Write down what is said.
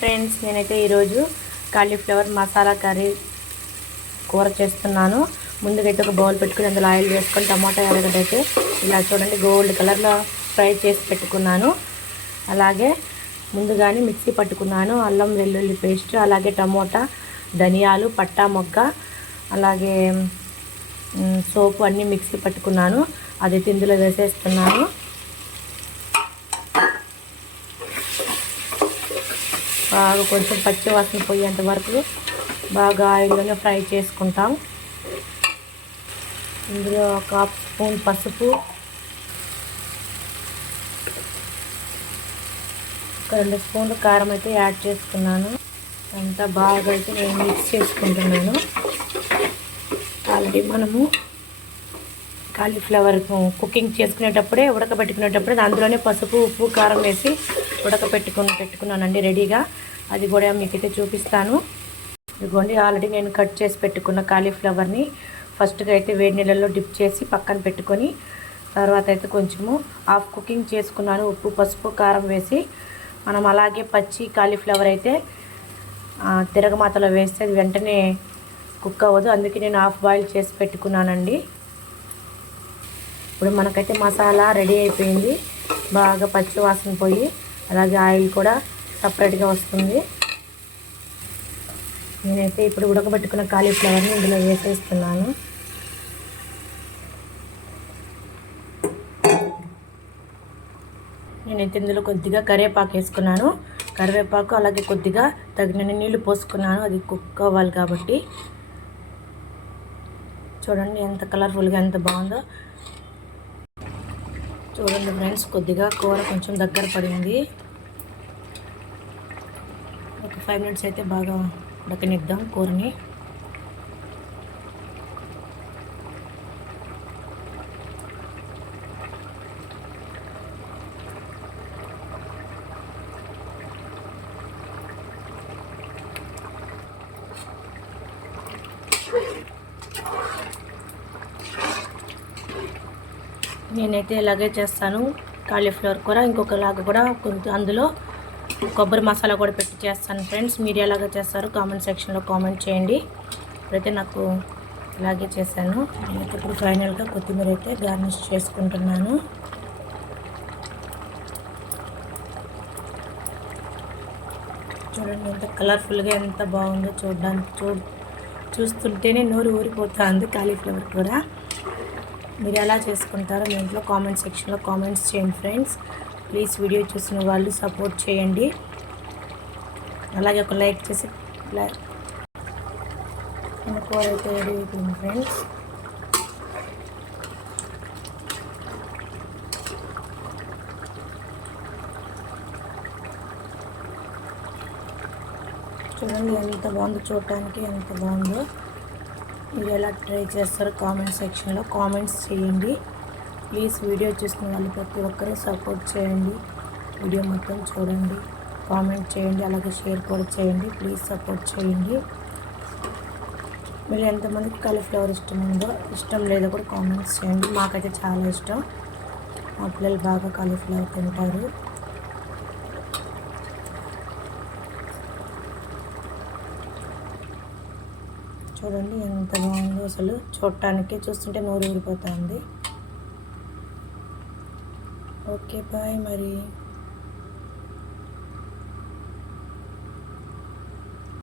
Friends నేనైతే ఈరోజు cauliflower masala curry కూర చేస్తున్నాను. ముందుకైతే ఒక బౌల్ పెట్టుకుని అందులో ఆయిల్ వేసుకొని టమాటా ఎరగడ్డ అయితే ఇలా చూడండి గోల్డ్ కలర్లో ఫ్రై చేసి పెట్టుకున్నాను. అలాగే ముందుగానే మిక్సీ పట్టుకున్నాను అల్లం వెల్లుల్లి పేస్ట్ అలాగే టమోటా ధనియాలు పట్టా మొగ్గ అలాగే సోపు అన్నీ మిక్సీ పట్టుకున్నాను. అది ఇందులో వేసేస్తున్నాను. బాగా కొంచెం పచ్చి వాసన పోయేంత వరకు బాగా ఆయిల్లోనే ఫ్రై చేసుకుంటాం. ఇందులో ఒక హాఫ్ స్పూన్ పసుపు ఒక రెండు స్పూన్లు కారం అయితే యాడ్ చేసుకున్నాను. అంతా బాగా అయితే నేను మిక్స్ చేసుకుంటున్నాను. ఆల్రెడీ మనము కాలీఫ్లవర్ కుకింగ్ చేసుకునేటప్పుడే ఉడకబెట్టుకునేటప్పుడే అందులోనే పసుపు ఉప్పు కారం వేసి ఉడకబెట్టుకుని పెట్టుకున్నానండి రెడీగా. అది కూడా మీకైతే చూపిస్తాను. ఇదిగోండి ఆల్రెడీ నేను కట్ చేసి పెట్టుకున్న కాలీఫ్లవర్ని ఫస్ట్గా అయితే వేడి నీళ్ళల్లో డిప్ చేసి పక్కన పెట్టుకొని తర్వాత అయితే కొంచెము హాఫ్ కుకింగ్ చేసుకున్నాను. ఉప్పు పసుపు కారం వేసి మనం అలాగే పచ్చి కాలీఫ్లవర్ అయితే తిరగమాతలో వేస్తే అది వెంటనే కుక్ అవ్వదు. అందుకే నేను హాఫ్ బాయిల్ చేసి పెట్టుకున్నానండి. ఇప్పుడు మనకైతే మసాలా రెడీ అయిపోయింది. బాగా పచ్చి వాసన పోయి అలాగే ఆయిల్ కూడా సపరేట్గా వస్తుంది. నేనైతే ఇప్పుడు ఉడకబెట్టుకున్న కాలీఫ్లవర్ని ఇందులో వేసేస్తున్నాను. నేనైతే ఇందులో కొద్దిగా కరివేపాకు వేసుకున్నాను. కరివేపాకు అలాగే కొద్దిగా తగినన్ని నీళ్ళు పోసుకున్నాను. అది కుక్ అవ్వాలి కాబట్టి. చూడండి ఎంత కలర్ఫుల్గా ఎంత బాగుందో. చూడండి ఫ్రెండ్స్ కొద్దిగా కూర కొంచెం దగ్గర పడింది ఒక ఫైవ్ మినిట్స్ అయితే బాగా ఉడకనిద్దాం కూరని. నేనైతే ఇలాగే చేస్తాను. కాలీఫ్లవర్ కూర ఇంకొకలాగా కూడా కొంచెం అందులో కొబ్బరి మసాలా కూడా పెట్టి చేస్తాను ఫ్రెండ్స్. మీరు ఎలాగ చేస్తారు కామెంట్ సెక్షన్లో కామెంట్ చేయండి. ఇప్పుడైతే నాకు ఇలాగే చేశాను. నేనైతే ఇప్పుడు ఫైనల్గా కొత్తిమీర అయితే గార్నిష్ చేసుకుంటున్నాను. చూడండి ఎంత కలర్ఫుల్గా ఎంత బాగుందో చూడడానికి చూ చూస్తుంటేనే నోరు ఊరిపోతుంది కాలీఫ్లవర్ కూడా మీరు ఎలా చేసుకుంటారో మీ ఇంట్లో కామెంట్ సెక్షన్లో కామెంట్స్ చేయండి ఫ్రెండ్స్ ప్లీజ్ వీడియో చూసిన వాళ్ళు సపోర్ట్ చేయండి. అలాగే ఒక లైక్ చేసి లైక్ కూర అయితే రెడీ అయిపోయింది ఫ్రెండ్స్ చూడండి ఎంత బాగుందో చూడటానికి ఎంత బాగుందో. మీరు ఎలా ట్రై చేస్తారో కామెంట్ సెక్షన్లో కామెంట్స్ చేయండి. ప్లీజ్ వీడియో చూసిన వాళ్ళు ప్రతి ఒక్కరూ సపోర్ట్ చేయండి. వీడియో మొత్తం చూడండి. కామెంట్ చేయండి అలాగే షేర్ కూడా చేయండి. ప్లీజ్ సపోర్ట్ చేయండి. మీరు ఎంతమందికి కాలీఫ్లవర్ ఇష్టం ఉందో ఇష్టం లేదో కూడా కామెంట్స్ చేయండి. మాకైతే చాలా ఇష్టం. మా పిల్లలు బాగా కాలీఫ్లవర్ తింటారు. చూడండి ఎంత బాగుందో అసలు. చూడటానికి చూస్తుంటే నోరు ఊరిపోతుంది. ఓకే బాయ్ మరి.